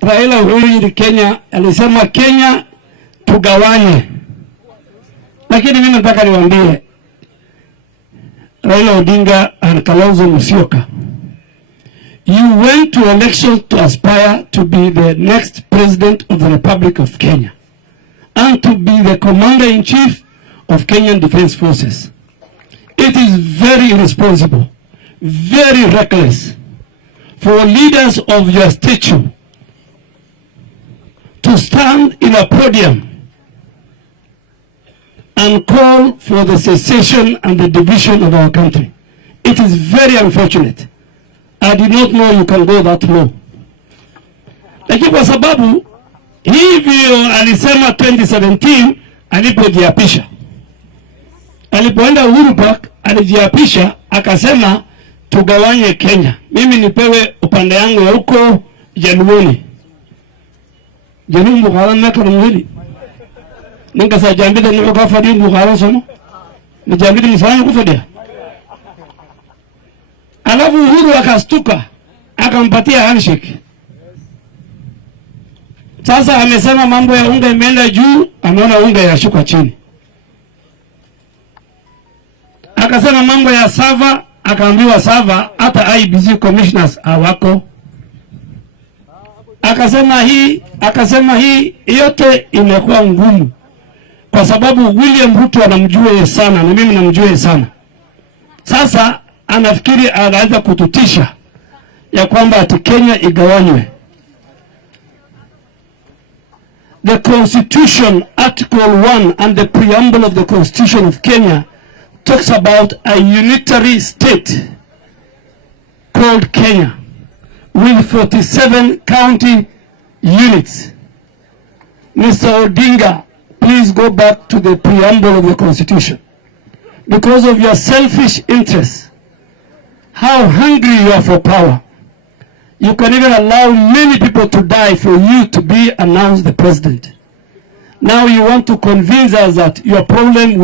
Raila huyu Kenya alisema Kenya tugawanye. Lakini mimi nataka niwaambie Raila Odinga and Kalonzo Musyoka, you went to election to aspire to be the next president of the Republic of Kenya and to be the commander-in-chief of Kenyan Defense Forces. It is very irresponsible, very reckless for leaders of your stature to stand in a podium and call for the secession and the division of our country. It is very unfortunate. I did not know you can go that low. Lakini kwa sababu hivyo alisema 2017 alipojiapisha. Alipoenda Uhuru Park alijiapisha akasema tugawanye Kenya. Mimi nipewe upande yangu ya huko Januoni. Januoni mukhala naka mwili. Ninga sa jambida niko kafadi mukhala sono. Ni jambida msanya kufadia. Alafu Uhuru akastuka akampatia handshake. Sasa amesema mambo ya unga imeenda juu, anaona unga yashuka chini. Akasema mambo ya sava, akaambiwa sava hata IBC commissioners hawako. Akasema hii yote imekuwa ngumu kwa sababu William Ruto anamjua sana na mimi namjua sana. Sasa anafikiri anaweza kututisha ya kwamba ati Kenya igawanywe. The Constitution, Article 1 and the preamble of the Constitution of Kenya talks about a unitary state called Kenya with 47 county units. Mr. Odinga, please go back to the preamble of the Constitution. Because of your selfish interests, how hungry you are for power, you can even allow many people to die for you to be announced the president. Now you want to convince us that your problem